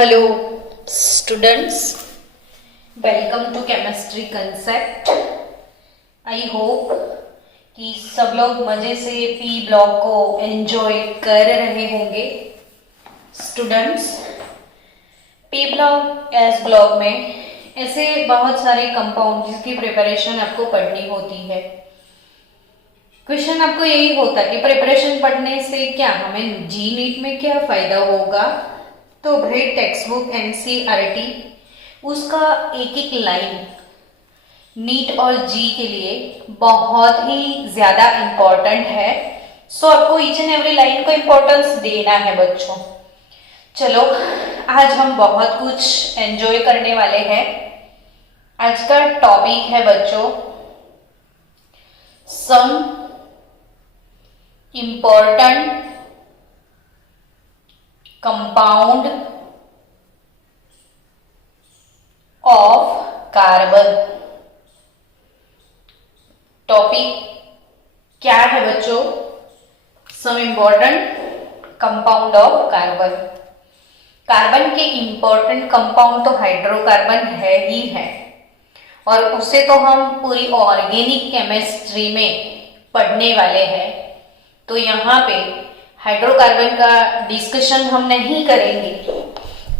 Hello students, welcome to chemistry concept. I hope कि सब लोग मज़े से पी ब्लॉक को एंजॉय कर रहे होंगे। Students, P block S block में ऐसे बहुत सारे कंपाउंड जिसकी प्रिपरेशन आपको पढ़नी होती है। क्वेश्चन आपको यही होता है कि प्रिपरेशन पढ़ने से क्या हमें जी नीट में क्या फ़ायदा होगा। तो भाई टेक्स्ट बुक एनसीईआरटी उसका एक एक लाइन नीट और जी के लिए बहुत ही ज़्यादा इम्पोर्टेंट है। सो आपको ईच एंड एवरी लाइन को इम्पोर्टेंस देना है बच्चों। चलो, आज हम बहुत कुछ एंजॉय करने वाले हैं। आज का टॉपिक है बच्चों some important compound of carbon. Topic क्या है बच्चों? Some important compound of carbon. Carbon के इम्पोर्टेंट कंपाउंड तो हाइड्रोकार्बन है ही है, और उसे तो हम पूरी ऑर्गेनिक केमिस्ट्री में पढ़ने वाले हैं। तो यहाँ पे हाइड्रोकार्बन का डिस्कशन हम नहीं करेंगे।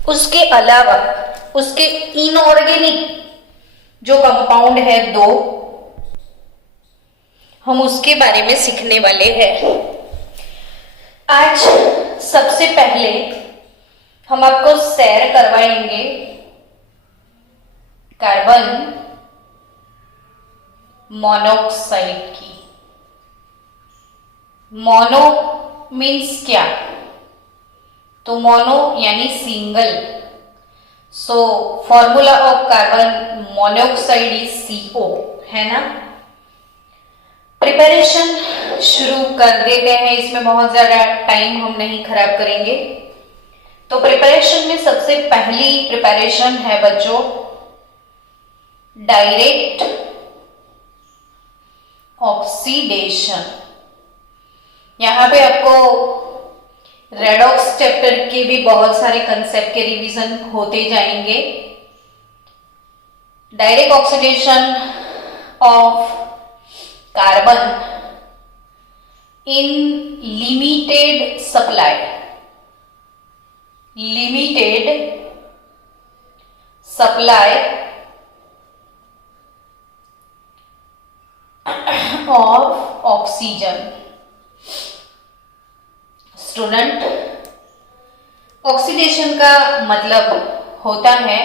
उसके अलावा उसके इनऑर्गेनिक जो कंपाउंड है दो, हम उसके बारे में सीखने वाले हैं। आज सबसे पहले हम आपको सैर करवाएंगे कार्बन मोनोऑक्साइड की। मोनो मीन्स क्या? तो मोनो यानी single. So formula of carbon monoxide is CO, है ना। प्रिपरेशन शुरू कर देते हैं, इसमें बहुत ज्यादा टाइम हम नहीं खराब करेंगे। तो प्रिपरेशन में सबसे पहली प्रिपरेशन है बच्चों डायरेक्ट ऑक्सीडेशन। यहाँ पे आपको रेडॉक्स चैप्टर के भी बहुत सारे कंसेप्ट के रिवीजन होते जाएंगे। Direct oxidation of carbon in limited supply. Limited supply of oxygen. Student, oxidation का मतलब होता है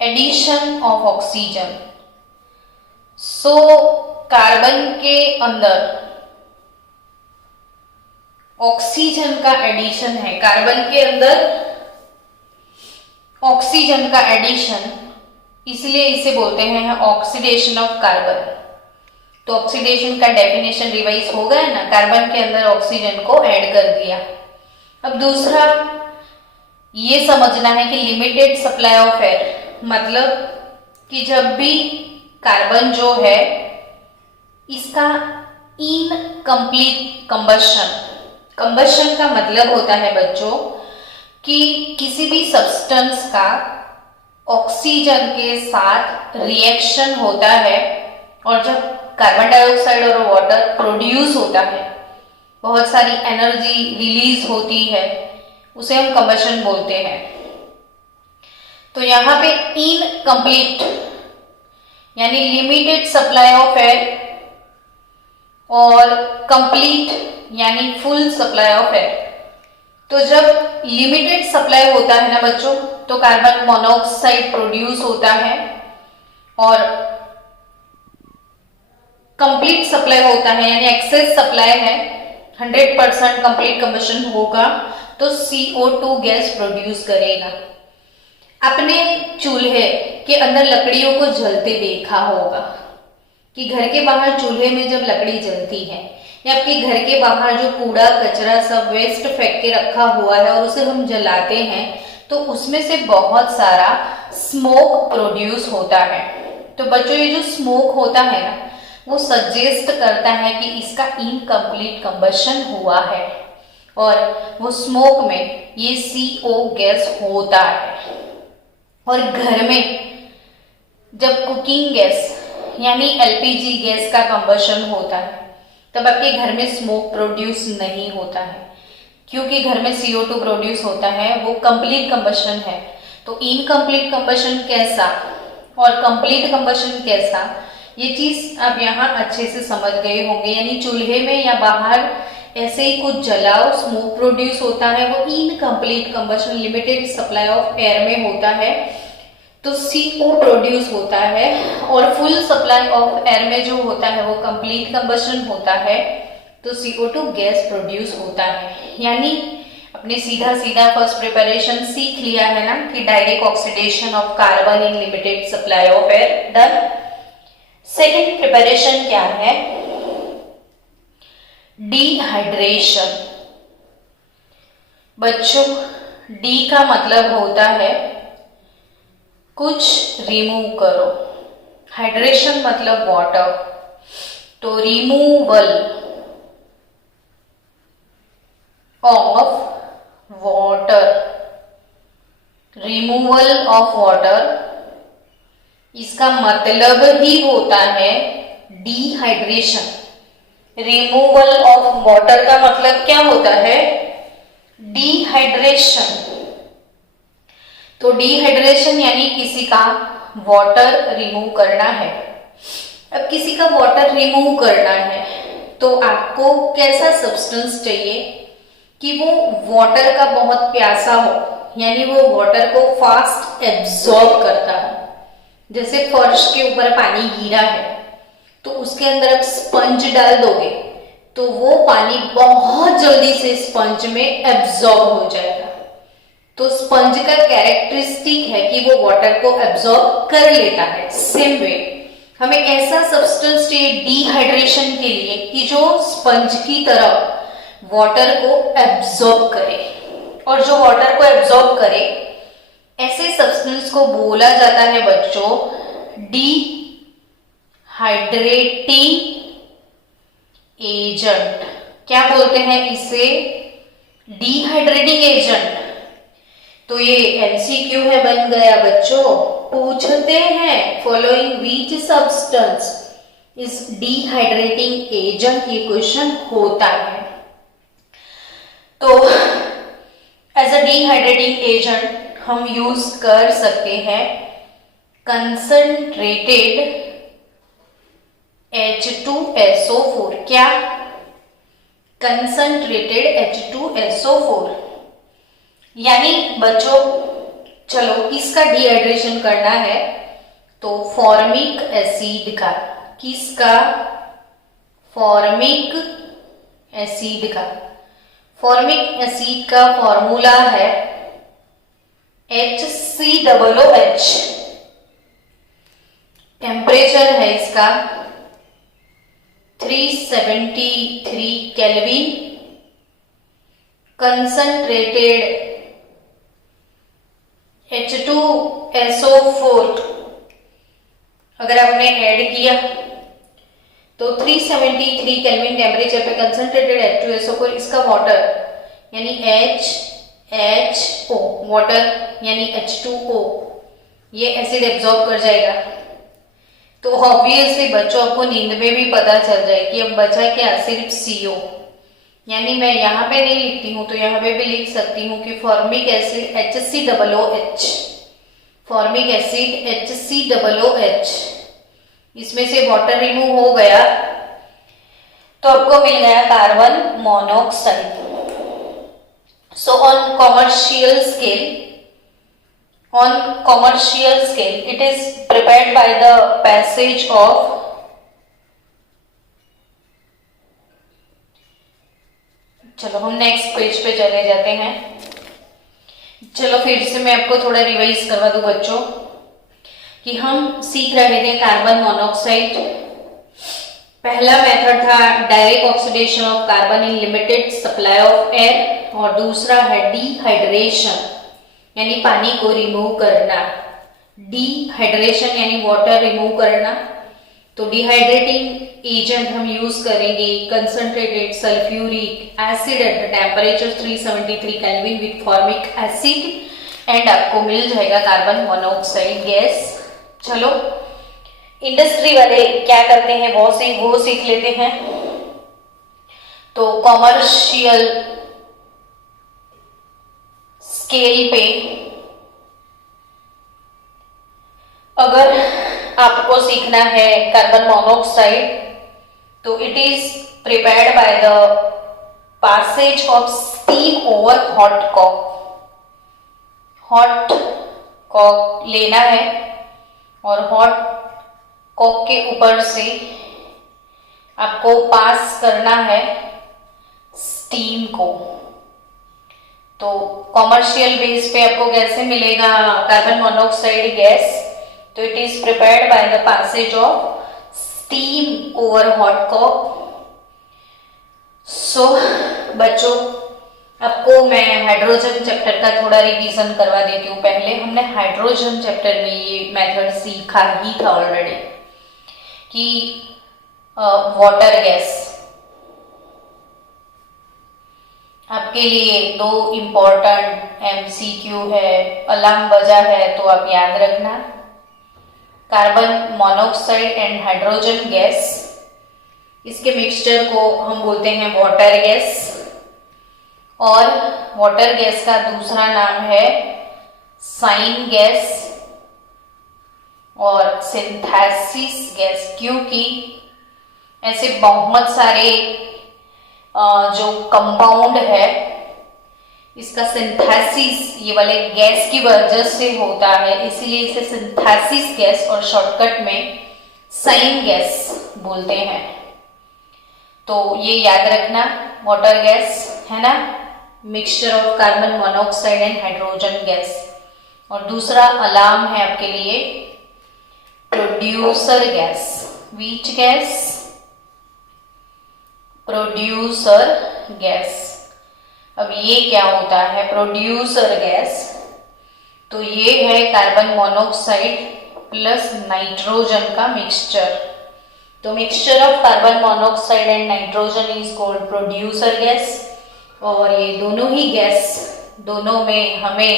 addition of oxygen. So carbon के अंदर ऑक्सीजन का एडिशन है। कार्बन के अंदर ऑक्सीजन का एडिशन, इसलिए इसे बोलते हैं ऑक्सीडेशन ऑफ कार्बन। तो ऑक्सीडेशन का डेफिनेशन रिवाइज हो गया ना, कार्बन के अंदर ऑक्सीजन को ऐड कर दिया। अब दूसरा ये समझना है कि लिमिटेड सप्लाई ऑफ एयर, मतलब कि जब भी कार्बन जो है इसका इनकम्प्लीट कंबशन। कंबशन का मतलब होता है बच्चों कि किसी भी सब्सटेंस का ऑक्सीजन के साथ रिएक्शन होता है, और जब कार्बन डाइऑक्साइड और वाटर प्रोड्यूस होता है, बहुत सारी एनर्जी रिलीज होती है, उसे हम कंबशन बोलते हैं। तो यहाँ पे इनकम्प्लीट यानी लिमिटेड सप्लाई ऑफ एयर और कंप्लीट यानी फुल सप्लाई ऑफ एयर। तो जब लिमिटेड सप्लाई होता है ना बच्चों, तो कार्बन मोनोऑक्साइड प्रोड्यूस होता है, और कंप्लीट सप्लाई होता है यानी एक्सेस सप्लाई है, 100% कंप्लीट कंबशन होगा तो CO2 गैस प्रोड्यूस करेगा। अपने चूल्हे के अंदर लकड़ियों को जलते देखा होगा कि घर के बाहर चूल्हे में जब लकड़ी जलती है, या आपके घर के बाहर जो कूड़ा कचरा सब वेस्ट फेंक के रखा हुआ है और उसे हम जलाते हैं, तो उसमें से बहुत सारा स्मोक प्रोड्यूस होता है। तो बच्चों, ये जो स्मोक होता है ना, वो सजेस्ट करता है कि इसका इनकम्प्लीट कंबशन हुआ है, और वो स्मोक में ये CO गैस होता है। और घर में जब कुकिंग गैस यानी LPG गैस का कंबशन होता है तब आपके घर में स्मोक प्रोड्यूस नहीं होता है, क्योंकि घर में CO2 प्रोड्यूस होता है, वो कंप्लीट कंबशन है। तो इनकम्प्लीट कंबशन कैसा और कंप्लीट कंबशन कैसा, ये चीज आप यहाँ अच्छे से समझ गए होंगे। यानी चूल्हे में या बाहर ऐसे ही कुछ जलाओ, स्मोक प्रोड्यूस होता है, वो incomplete combustion, limited supply of air में होता है, तो CO प्रोड्यूस होता है। और फुल सप्लाई ऑफ एयर में जो होता है वो कंप्लीट कंबशन होता है, तो CO2 गैस प्रोड्यूस होता है। यानी अपने सीधा सीधा फर्स्ट प्रिपरेशन सीख लिया है ना कि direct oxidation of carbon in limited supply of air, done. Second preparation क्या है? डिहाइड्रेशन। बच्चों, डी का मतलब होता है कुछ रिमूव करो, हाइड्रेशन मतलब वाटर, तो removal of water, removal of water, इसका मतलब ही होता है डिहाइड्रेशन। रिमूवल ऑफ वाटर का मतलब क्या होता है? डिहाइड्रेशन। तो डिहाइड्रेशन यानी किसी का वाटर रिमूव करना है। अब किसी का वाटर रिमूव करना है तो आपको कैसा सब्सटेंस चाहिए कि वो वाटर का बहुत प्यासा हो, यानी वो वाटर को फास्ट एब्जॉर्ब करता है। जैसे फर्श के ऊपर पानी गिरा है तो उसके अंदर आप स्पंज डाल दोगे तो वो पानी बहुत जल्दी से स्पंज में एब्जॉर्ब हो जाएगा। तो स्पंज का कैरेक्टरिस्टिक है कि वो वाटर को एब्जॉर्ब कर लेता है। सेम वे हमें ऐसा सब्सटेंस चाहिए डिहाइड्रेशन के लिए कि जो स्पंज की तरह वाटर को एब्जॉर्ब करे, और जो वाटर को एब्जॉर्ब करे ऐसे सब्सटेंस को बोला जाता है बच्चों डिहाइड्रेटिंग एजेंट। क्या बोलते हैं इसे? Dehydrating agent. तो ये MCQ है, बन गया बच्चों। पूछते हैं following which substance is dehydrating agent, ये क्वेश्चन होता है। तो एज अ डिहाइड्रेटिंग एजेंट हम यूज कर सकते हैं कंसंट्रेटेड H2SO4। क्या? Concentrated H2SO4। यानी बच्चों चलो किसका डिहाइड्रेशन करना है, तो फॉर्मिक एसिड का। किसका? फॉर्मिक एसिड का। फॉर्मिक एसिड का फॉर्मूला है HCOOH। टेम्परेचर है इसका 373 केल्विन। कंसंट्रेटेड H2SO4 अगर आपने ऐड किया तो 373 केल्विन टेम्परेचर पे कंसंट्रेटेड H2SO4, इसका वाटर यानी HO वाटर यानी H2O, ये एसिड एब्जॉर्ब कर जाएगा। तो ऑब्वियसली बच्चों आपको नींद में भी पता चल जाए कि अब बचा क्या? सिर्फ CO। यानी मैं यहाँ पे नहीं लिखती हूँ तो यहाँ पे भी लिख सकती हूँ कि formic acid HCOOH, formic acid HCOOH, इसमें से वाटर रिमूव हो गया तो आपको मिल गया carbon monoxide. So on commercial scale it is prepared by the passage of चलो हम नेक्स्ट पेज पे चले जाते हैं। चलो फिर से मैं आपको थोड़ा रिवाइज करवा दूं बच्चों कि हम सीख रहे थे कार्बन मोनोऑक्साइड। पहला मेथड था direct oxidation of carbon in limited supply of air, और दूसरा है डिहाइड्रेशन यानी पानी को रिमूव करना। डिहाइड्रेशन यानी वाटर रिमूव करना। तो डिहाइड्रेटिंग एजेंट हम यूज करेंगे concentrated sulphuric acid at the temperature 373 kelvin with formic acid and आपको मिल जाएगा कार्बन मोनोऑक्साइड गैस। चलो इंडस्ट्री वाले क्या करते हैं वो सीख लेते हैं। तो कॉमर्शियल स्केल पे अगर आपको सीखना है कार्बन मोनोऑक्साइड तो it is prepared by the passage of steam over hot coke. Hot coke लेना है और हॉट कॉक के ऊपर से आपको पास करना है स्टीम को। तो कॉमर्शियल बेस पे आपको कैसे मिलेगा कार्बन मोनोऑक्साइड गैस? तो it is prepared by the passage of steam over hot coke. So बच्चों आपको मैं हाइड्रोजन चैप्टर का थोड़ा रिवीजन करवा देती हूँ। पहले हमने हाइड्रोजन चैप्टर में ये मेथड सीखा ही था ऑलरेडी कि वाटर गैस आपके लिए 2 इंपॉर्टेंट MCQ है, अलार्म बजा है तो आप याद रखना। Carbon monoxide and hydrogen gas, इसके मिक्सचर को हम बोलते हैं वाटर गैस और वाटर गैस का दूसरा नाम है साइन गैस और सिंथेसिस गैस। क्योंकि ऐसे बहुत सारे जो कंपाउंड है इसका सिंथेसिस ये वाले गैस की वजह से होता है, इसीलिए इसे सिंथेसिस गैस और शॉर्टकट में साइन गैस बोलते हैं। तो ये याद रखना, वाटर गैस है ना, mixture of carbon monoxide and hydrogen gas. और दूसरा अलार्म है आपके लिए producer gas. Which gas? Producer gas. अब ये क्या होता है प्रोड्यूसर गैस? तो ये है कार्बन मोनोऑक्साइड प्लस नाइट्रोजन का मिक्सचर। तो mixture of carbon monoxide and nitrogen is called producer gas. और ये दोनों ही गैस, दोनों में हमें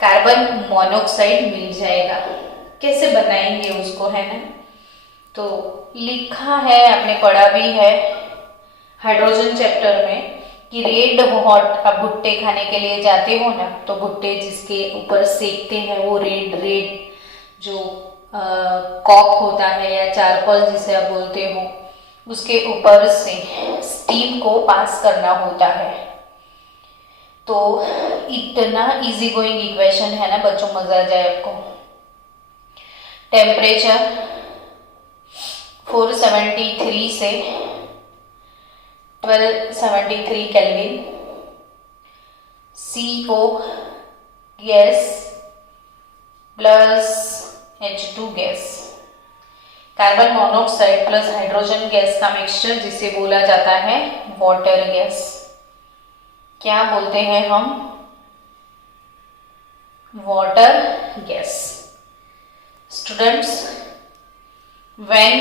कार्बन मोनोऑक्साइड मिल जाएगा। कैसे बनाएंगे उसको, है ना? तो लिखा है, आपने पढ़ा भी है हाइड्रोजन चैप्टर में कि रेड हॉट, आप भुट्टे खाने के लिए जाते हो ना, तो भुट्टे जिसके ऊपर सेकते हैं वो रेड जो कॉक होता है या चारकोल जिसे आप बोलते हो, उसके ऊपर से स्टीम को पास करना होता है। तो इतना इजी गोइंग इक्वेशन है ना बच्चों, मजा आ जाए आपको। टेम्परेचर 473 से 1273 kelvin, CO gas plus H2 gas, carbon monoxide plus hydrogen gas का मिक्सचर जिसे बोला जाता है वाटर गैस। क्या बोलते हैं हम? Water gas. Students, when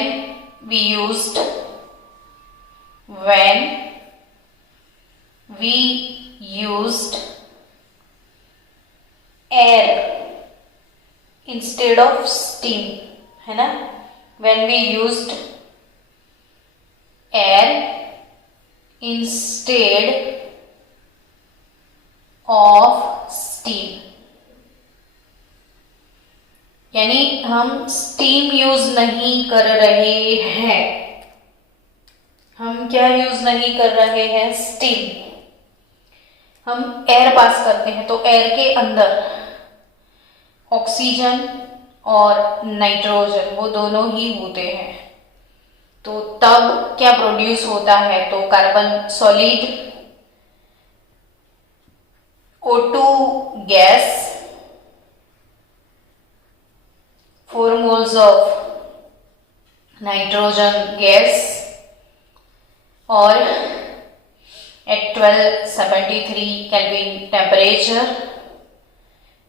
we used air instead of steam, है ना? When we used air instead of steam, यानी हम स्टीम यूज नहीं कर रहे हैं। हम क्या यूज नहीं कर रहे हैं? स्टीम। हम एयर पास करते हैं तो एयर के अंदर ऑक्सीजन और नाइट्रोजन वो दोनों ही होते हैं। तो तब क्या प्रोड्यूस होता है? तो carbon solid O2 gas, 4 moles of nitrogen gas, और at 1273 Kelvin temperature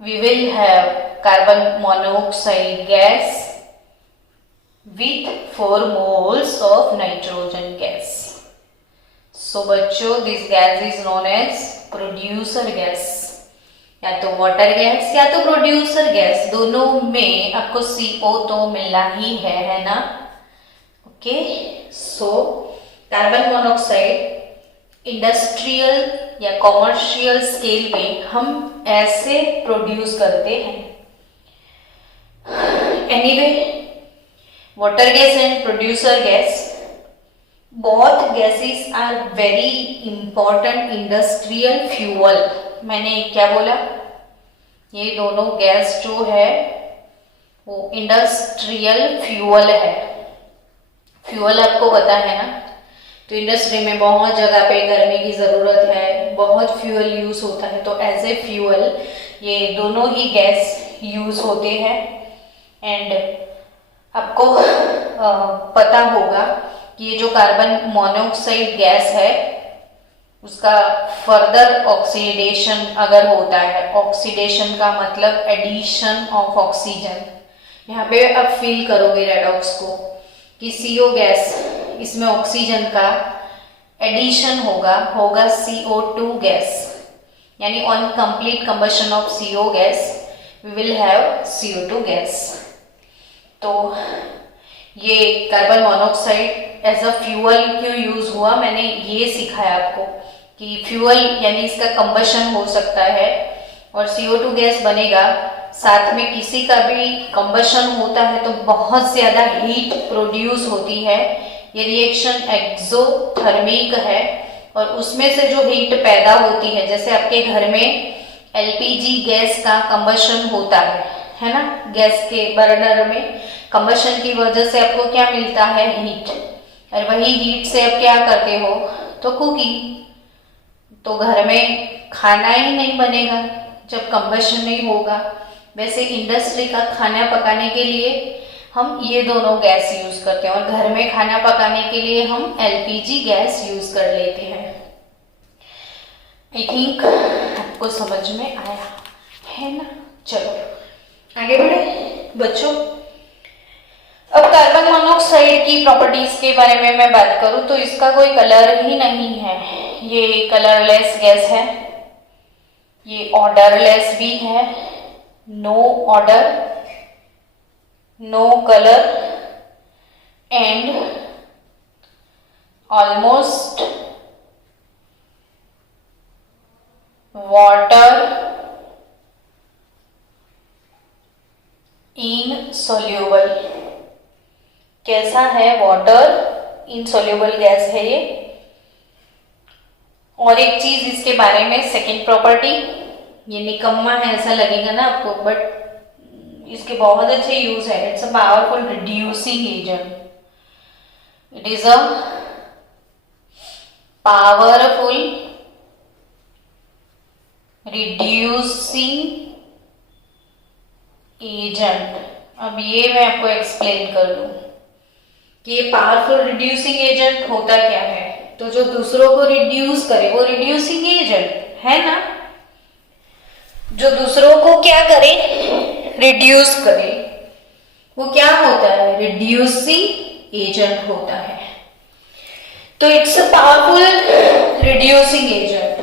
we will have carbon monoxide gas with 4 moles of nitrogen gas. So बच्चों, this gas is known as producer gas. या तो water gas या तो producer gas, दोनों में आपको CO तो मिलना ही है ना. Okay, so carbon monoxide industrial या कॉमर्शियल स्केल पे हम ऐसे प्रोड्यूस करते हैं. Anyway, water gas and producer gas, both gases are very important industrial fuel. मैंने क्या बोला? ये दोनों गैस जो है वो इंडस्ट्रियल फ्यूअल है. फ्यूअल आपको पता है ना, तो इंडस्ट्री में बहुत जगह पे गर्मी की ज़रूरत है, बहुत फ्यूअल यूज़ होता है, तो एज ए फ्यूअल ये दोनों ही गैस यूज़ होते हैं. एंड आपको पता होगा कि ये जो कार्बन मोनोऑक्साइड गैस है उसका फर्दर ऑक्सीडेशन अगर होता है, ऑक्सीडेशन का मतलब एडिशन ऑफ ऑक्सीजन, यहाँ पे आप फील करोगे रेडॉक्स को कि CO गैस, इसमें ऑक्सीजन का एडिशन होगा CO2 गैस, यानी on complete combustion of CO gas we will have CO2 gas. तो ये carbon monoxide as a fuel क्यों यूज हुआ, मैंने ये सिखाया आपको कि फ्यूअल यानी इसका कंबशन हो सकता है और CO2 गैस बनेगा. साथ में किसी का भी कंबशन होता है तो बहुत ज्यादा हीट प्रोड्यूस होती है. ये रिएक्शन एक्सोथर्मिक है और उसमें से जो हीट पैदा होती है, जैसे आपके घर में LPG गैस का कंबशन होता है ना, गैस के बर्नर में कंबशन की वजह से आपको क्या मिलता है? हीट. और वही हीट से आप क्या करते हो? तो कुकिंग. तो घर में खाना ही नहीं बनेगा जब कंबशन नहीं होगा. वैसे इंडस्ट्री का खाना पकाने के लिए हम ये दोनों गैस यूज करते हैं और घर में खाना पकाने के लिए हम LPG गैस यूज कर लेते हैं. आई थिंक आपको समझ में आया है ना. चलो आगे बढ़े बच्चों. अब कार्बन मोनोऑक्साइड की प्रॉपर्टीज के बारे में मैं बात करूं तो इसका कोई कलर ही नहीं है. ये कलरलेस गैस है, ये ऑर्डरलेस भी है, no odour, no colour and almost water insoluble. कैसा है? वाटर इनसोल्यूबल गैस है ये. और एक चीज इसके बारे में, सेकंड प्रॉपर्टी, ये निकम्मा है ऐसा लगेगा ना आपको, बट इसके बहुत अच्छे यूज है. It's a powerful reducing agent. It is a powerful reducing agent. अब ये मैं आपको एक्सप्लेन कर दूं कि ये पावरफुल रिड्यूसिंग एजेंट होता क्या है. तो जो दूसरों को रिड्यूस करे वो रिड्यूसिंग एजेंट है ना. जो दूसरों को क्या करे? रिड्यूस करे, वो क्या होता है? रिड्यूसिंग एजेंट होता है. तो it's a powerful reducing agent.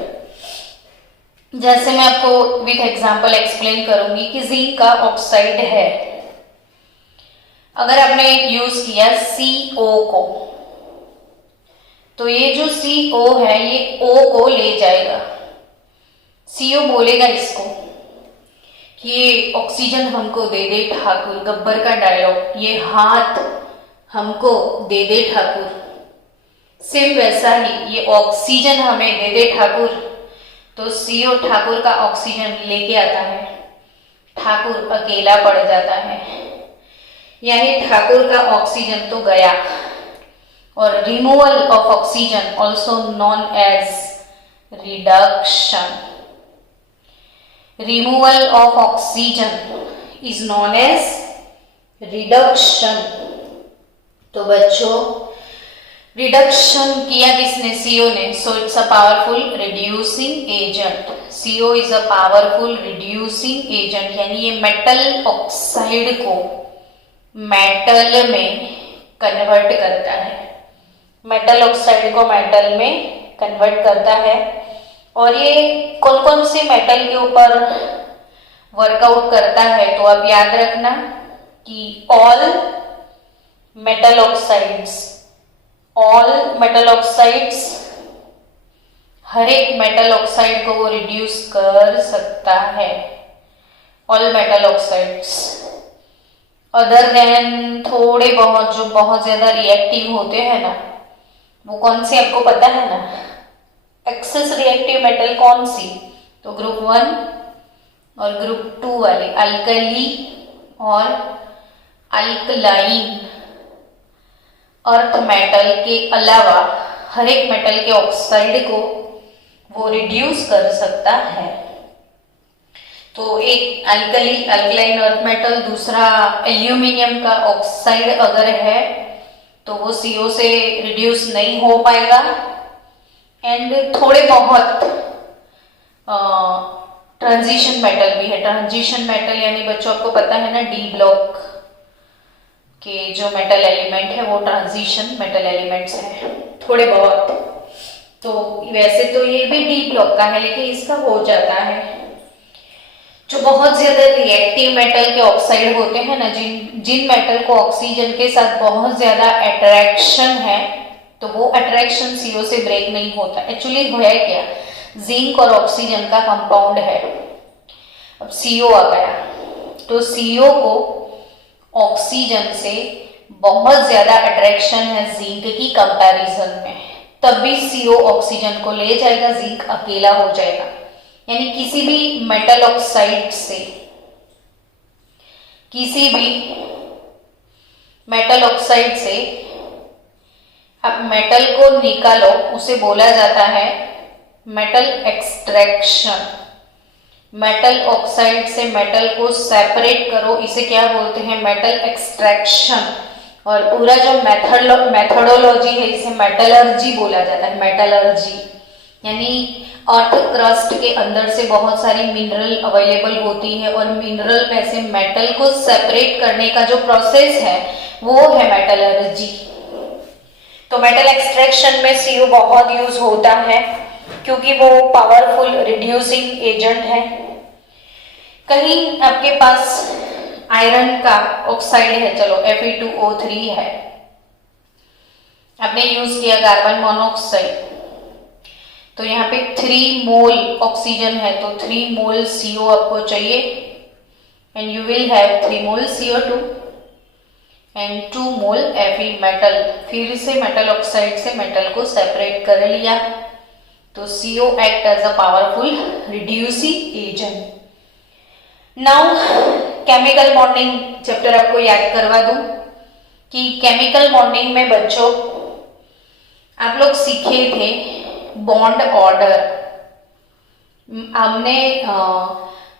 जैसे मैं आपको विथ एग्जांपल एक्सप्लेन करूंगी कि जिंक का ऑक्साइड है. अगर आपने यूज किया CO को, तो ये जो CO है ये O को ले जाएगा. CO बोलेगा इसको कि ये ऑक्सीजन हमको दे दे ठाकुर. गब्बर का डायलॉग, ये हाथ हमको दे दे ठाकुर. सेम वैसा ही ये ऑक्सीजन हमें दे दे ठाकुर. तो CO ठाकुर का ऑक्सीजन लेके आता है, ठाकुर अकेला पड़ जाता है, यानी ठाकुर का ऑक्सीजन तो गया. और removal of oxygen also known as reduction. Removal of oxygen is known as reduction. तो बच्चों, रिडक्शन किया किसने? CO ने. So it's a powerful reducing agent. CO is a powerful reducing agent, यानी ये मेटल ऑक्साइड को मेटल में convert करता है, मेटल ऑक्साइड को मेटल में कन्वर्ट करता है। और ये कौन कौन से मेटल के ऊपर वर्कआउट करता है, तो आप याद रखना कि ऑल मेटल ऑक्साइड्स, हर एक मेटल ऑक्साइड को वो रिड्यूस कर सकता है, all metal oxides. Other than थोड़े बहुत जो बहुत ज्यादा रिएक्टिव होते हैं ना, वो कौन से आपको पता है ना, एक्सेस रिएक्टिव मेटल कौन सी, तो ग्रुप 1 और ग्रुप 2 वाले अल्कली और अल्कलाइन अर्थ मेटल के अलावा हर एक मेटल के ऑक्साइड को वो रिड्यूस कर सकता है। तो एक अल्कलाइन अर्थ मेटल, दूसरा एल्यूमिनियम का ऑक्साइड अगर है तो वो CO से रिड्यूस नहीं हो पाएगा। एंड थोड़े बहुत ट्रांजिशन मेटल भी है। ट्रांजिशन मेटल यानी बच्चों आपको पता है ना, डी ब्लॉक के जो मेटल एलिमेंट है वो ट्रांजिशन मेटल एलिमेंट्स हैं थोड़े बहुत। तो वैसे तो ये भी डी ब्लॉक का है, लेकिन इसका हो जाता है। जो बहुत ज्यादा रिएक्टिव मेटल के ऑक्साइड होते हैं ना, जिन मेटल को ऑक्सीजन के साथ बहुत ज्यादा अट्रैक्शन है, तो वो अट्रैक्शन CO से ब्रेक नहीं होता। एक्चुअली है क्या, जिंक और ऑक्सीजन का कंपाउंड है। अब CO आ गया तो CO को ऑक्सीजन से बहुत ज्यादा अट्रैक्शन है जिंक की कंपैरिजन में, तब भी CO ऑक्सीजन को ले जाएगा, जिंक अकेला हो जाएगा। यानी किसी भी मेटल ऑक्साइड से, किसी भी मेटल ऑक्साइड से आप मेटल को निकालो, उसे बोला जाता है मेटल एक्सट्रैक्शन। मेटल ऑक्साइड से मेटल को सेपरेट करो, इसे क्या बोलते हैं, मेटल एक्सट्रैक्शन। और पूरा जो मेथडोलॉजी है इसे मेटलर्जी बोला जाता है। मेटलर्जी यानी अर्थ क्रस्ट के अंदर से बहुत सारी मिनरल अवेलेबल होती है और मिनरल में से मेटल को सेपरेट करने का जो प्रोसेस है वो है मेटलर्जी। तो मेटल एक्सट्रैक्शन में CO बहुत यूज होता है क्योंकि वो पावरफुल रिड्यूसिंग एजेंट है। कहीं आपके पास आयरन का ऑक्साइड है, चलो Fe2O3 है, आपने यूज किया कार्बन मोनोऑक्साइड, तो यहाँ पे 3 मोल ऑक्सीजन है, तो 3 मोल CO आपको चाहिए and you will have 3 mole CO2 and 2 mole Fe metal. फिर से मेटल ऑक्साइड से मेटल को सेपरेट कर लिया, तो CO act as a powerful reducing agent. Now chemical bonding chapter आपको याद करवा दूं कि केमिकल बॉन्डिंग में बच्चों आप लोग सीखे थे बॉन्ड ऑर्डर। हमने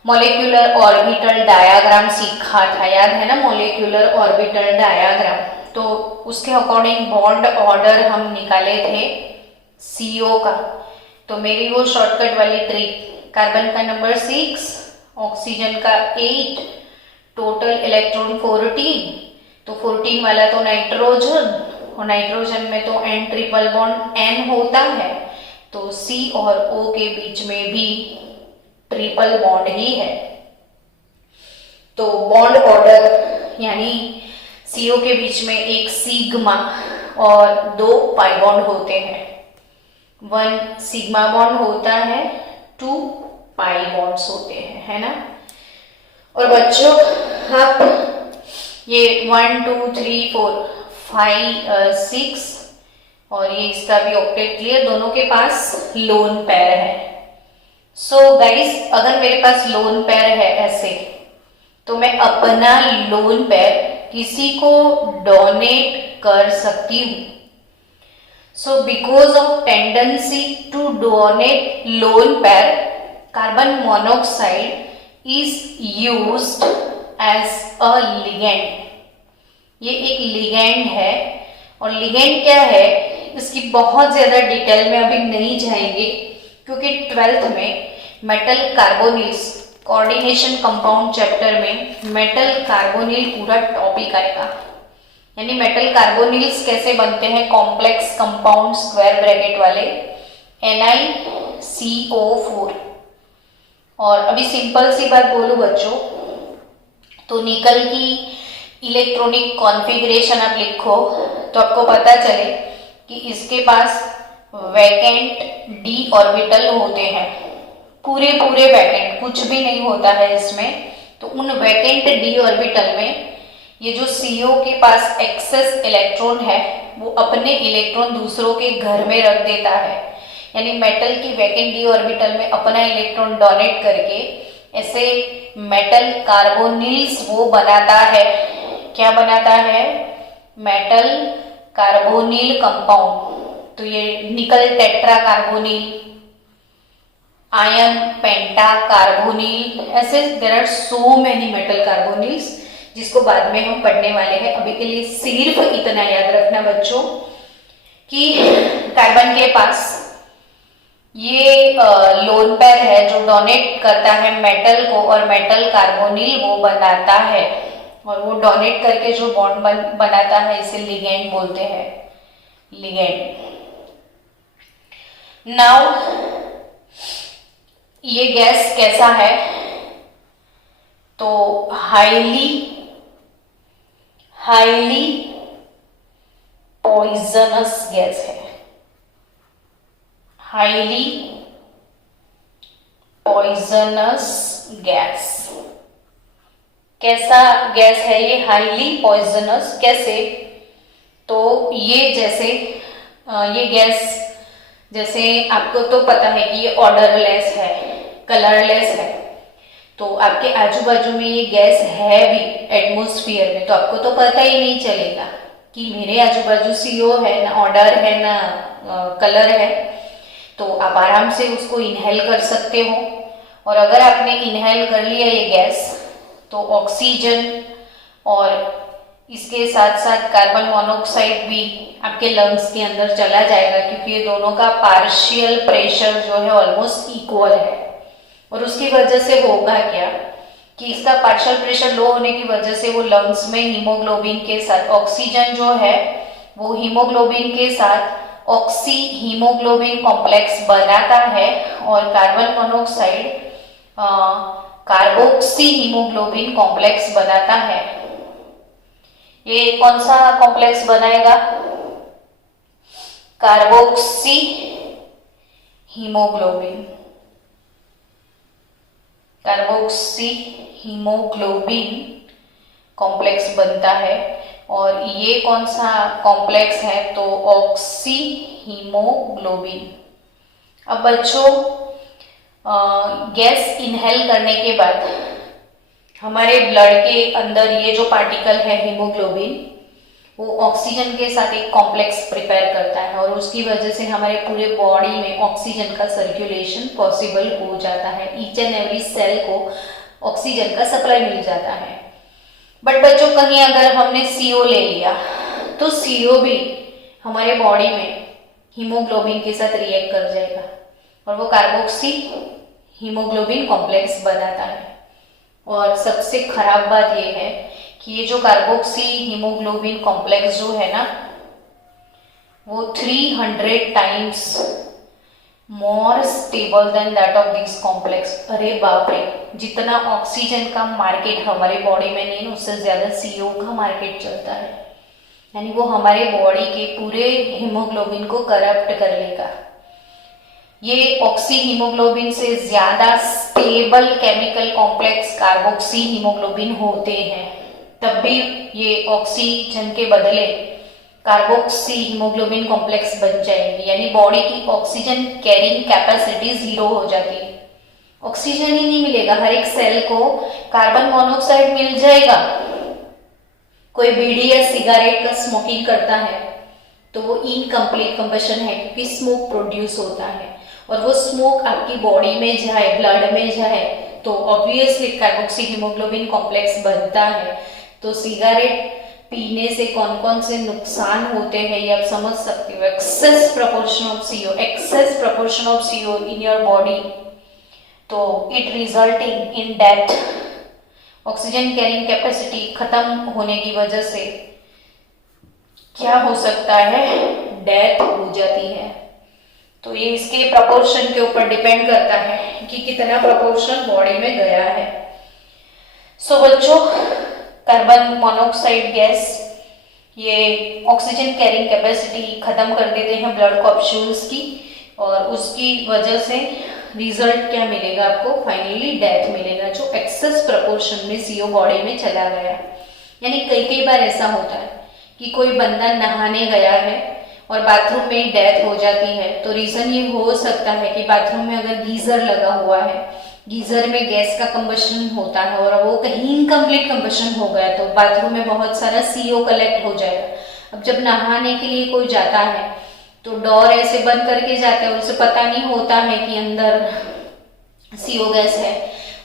मॉलिक्यूलर ऑर्बिटल डायग्राम सीखा था, याद है ना, मॉलिक्यूलर ऑर्बिटल डायग्राम। तो उसके अकॉर्डिंग बॉन्ड ऑर्डर हम निकाले थे CO का। तो मेरी वो शॉर्टकट वाली ट्रिक, कार्बन का नंबर 6, ऑक्सीजन का 8, टोटल इलेक्ट्रॉन 14, तो 14 वाला तो नाइट्रोजन, और नाइट्रोजन में तो N ट्रिपल बॉन्ड N होता है, तो C और O के बीच में भी ट्रिपल बॉन्ड ही है। तो बॉन्ड ऑर्डर यानी CO के बीच में एक सिग्मा और 2 पाई बॉन्ड होते हैं। 1 सिग्मा बॉन्ड होता है, 2 पाई बॉन्ड्स होते हैं, है ना। और बच्चों आप ये 1 2 3 4 5 6 और ये इसका भी ऑक्टेट क्लियर, दोनों के पास लोन पेयर है। सो गाइस, अगर मेरे पास लोन पेयर है ऐसे, तो मैं अपना लोन पेयर किसी को डोनेट कर सकती हूँ। So because of tendency to donate lone pair, carbon monoxide is used as a ligand. ये एक लिगेंड है, और लिगेंड क्या है इसकी बहुत ज्यादा डिटेल में अभी नहीं जाएंगे, क्योंकि 12th में metal carbonyls coordination compound chapter में मेटल कार्बोनिल पूरा टॉपिक आएगा। यानी मेटल कार्बोनिल्स कैसे बनते हैं, कॉम्प्लेक्स कंपाउंड स्क्वायर ब्रैकेट वाले NiCO4। और अभी सिंपल सी बात बोलूं बच्चों, तो निकल की इलेक्ट्रॉनिक कॉन्फ़िगरेशन आप लिखो तो आपको पता चले कि इसके पास वैकेंट d ऑर्बिटल होते हैं, पूरे वैकेंट, कुछ भी नहीं होता है इसमें। तो उन वैकेंट d ऑर्बिटल में ये जो CO के पास एक्सेस इलेक्ट्रॉन है वो अपने इलेक्ट्रॉन दूसरों के घर में रख देता है, यानी मेटल की वैकेंट d ऑर्बिटल में अपना इलेक्ट्रॉन डोनेट करके ऐसे मेटल कार्बोनिल्स वो बनाता है। क्या बनाता है? Metal carbonyl compound. तो ये nickel tetra carbonyl, iron penta carbonyl, ऐसे there are so many metal carbonyls जिसको बाद में हम पढ़ने वाले हैं। अभी के लिए सिर्फ इतना याद रखना बच्चों कि कार्बन के पास ये लोन पेयर है जो डोनेट करता है मेटल को, और मेटल कार्बोनिल वो बनाता है, और वो डोनेट करके जो बॉन्ड बनाता है इसे लिगेंड बोलते हैं, लिगेंड। नाउ ये गैस कैसा है? तो हाईली पॉइजनस गैस है, हाईली पॉइजनस गैस। कैसा गैस है ये हाईली पॉइजनस? कैसे? तो ये जैसे ये गैस, जैसे आपको तो पता है कि ये ऑर्डरलेस है, कलरलेस है, तो आपके आजू बाजू में ये गैस है भी एटमॉस्फेयर में, तो आपको तो पता ही नहीं चलेगा कि मेरे आजू बाजू CO है ना, ऑर्डर है ना, कलर है। तो आप आराम से उसको इनहेल कर सकते हो, और अगर आपने इनहेल कर लिया ये गैस तो ऑक्सीजन और इसके साथ साथ कार्बन मोनोऑक्साइड भी आपके लंग्स के अंदर चला जाएगा, क्योंकि ये दोनों का पार्शियल प्रेशर जो है ऑलमोस्ट इक्वल है। और उसकी वजह से होगा क्या कि इसका पार्शियल प्रेशर लो होने की वजह से वो लंग्स में हीमोग्लोबिन के साथ, ऑक्सीजन जो है वो हीमोग्लोबिन के साथ ऑक्सी हीमोग्लोबिन कॉम्प्लेक्स बनाता है, और carbon monoxide carboxy haemoglobin complex बनाता है। ये कौन सा कॉम्प्लेक्स बनाएगा? Carboxy haemoglobin, carboxy haemoglobin complex बनता है। और ये कौन सा कॉम्प्लेक्स है? तो ऑक्सी हीमोग्लोबिन। अब बच्चों गैस इनहेल करने के बाद हमारे ब्लड के अंदर ये जो पार्टिकल है हीमोग्लोबिन, वो ऑक्सीजन के साथ एक कॉम्प्लेक्स प्रिपेयर करता है, और उसकी वजह से हमारे पूरे बॉडी में ऑक्सीजन का सर्कुलेशन पॉसिबल हो जाता है। ईच एंड एवरी सेल को ऑक्सीजन का सप्लाई मिल जाता है। बट बच्चों कहीं अगर हमने CO ले लिया तो CO भी हमारे बॉडी में हीमोग्लोबिन के साथ रिएक्ट कर जाएगा, और वो कार्बोक्सी हीमोग्लोबिन कॉम्प्लेक्स बनाता है। और सबसे खराब बात यह है कि ये जो कार्बोक्सी हीमोग्लोबिन कॉम्प्लेक्स जो है ना, वो 300 times more stable then that of this complex. अरे बाप रे, जितना ऑक्सीजन का मार्केट हमारे बॉडी में नहीं है उससे ज्यादा CO का मार्केट चलता है, यानी वो हमारे बॉडी के पूरे हीमोग्लोबिन को करप्ट कर लेगा। ये ऑक्सी हीमोग्लोबिन से ज्यादा stable chemical complex carboxy haemoglobin होते हैं, तब भी ये ऑक्सीजन के बदले कार्बोक्सी हीमोग्लोबिन कॉम्प्लेक्स बन जाएंगे, यानी बॉडी की ऑक्सीजन कैरिंग कैपेसिटी 0 हो जाती है। ऑक्सीजन ही नहीं मिलेगा, हर एक सेल को कार्बन मोनोऑक्साइड मिल जाएगा। कोई बीड़ी या सिगरेट का स्मोकिंग करता है तो वो इनकम्प्लीट कंबशन है, क्योंकि स्मोक प्रोड्यूस होता है, और वो स्मोक आपकी बॉडी में जाए, ब्लड में जाए, तो ऑब्वियसली कार्बोक्सी हीमोग्लोबिन कॉम्प्लेक्स बनता है। तो सिगरेट पीने से कौन कौन से नुकसान होते हैं ये आप समझ सकते हो। Excess proportion of CO in your body, तो it resulting in death. Oxygen carrying capacity खत्म होने की वजह से क्या हो सकता है, डेथ हो जाती है। तो ये इसके प्रपोर्शन के ऊपर डिपेंड करता है कि कितना प्रपोर्शन बॉडी में गया है। सो बच्चों, कार्बन मोनोऑक्साइड गैस ये ऑक्सीजन कैरिंग कैपेसिटी खत्म कर देते हैं ब्लड कैप्सूल्स की, और उसकी वजह से रिजल्ट क्या मिलेगा आपको, फाइनली डेथ मिलेगा, जो एक्सेस प्रपोर्शन में सीओ बॉडी में चला गया। यानी कई कई बार ऐसा होता है कि कोई बंदा नहाने गया है और बाथरूम में डेथ हो जाती है। तो रीजन ये हो सकता है कि बाथरूम में अगर गीजर लगा हुआ है, गीजर में गैस का कंबशन होता है और वो कहीं इनकम्प्लीट कंबशन हो गया तो बाथरूम में बहुत सारा सीओ कलेक्ट हो जाएगा। अब जब नहाने के लिए कोई जाता है तो डोर ऐसे बंद करके जाता है, उसे पता नहीं होता है कि अंदर सीओ गैस है,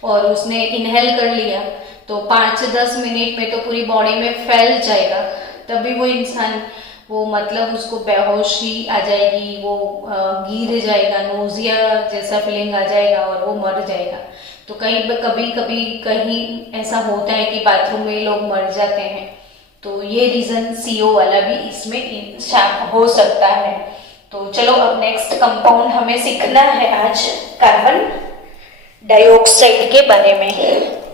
और उसने इनहेल कर लिया तो 5-10 मिनट में तो पूरी बॉडी में फैल जाएगा। तभी वो इंसान वो मतलब उसको बेहोशी आ जाएगी, वो गिर जाएगा, नोजिया जैसा फीलिंग आ जाएगा और वो मर जाएगा। तो कहीं कभी कभी कहीं ऐसा होता है कि बाथरूम में लोग मर जाते हैं। तो ये रीजन सीओ वाला भी इसमें हो सकता है। तो चलो अब नेक्स्ट कंपाउंड हमें सीखना है आज कार्बन डाइऑक्साइड के बारे में।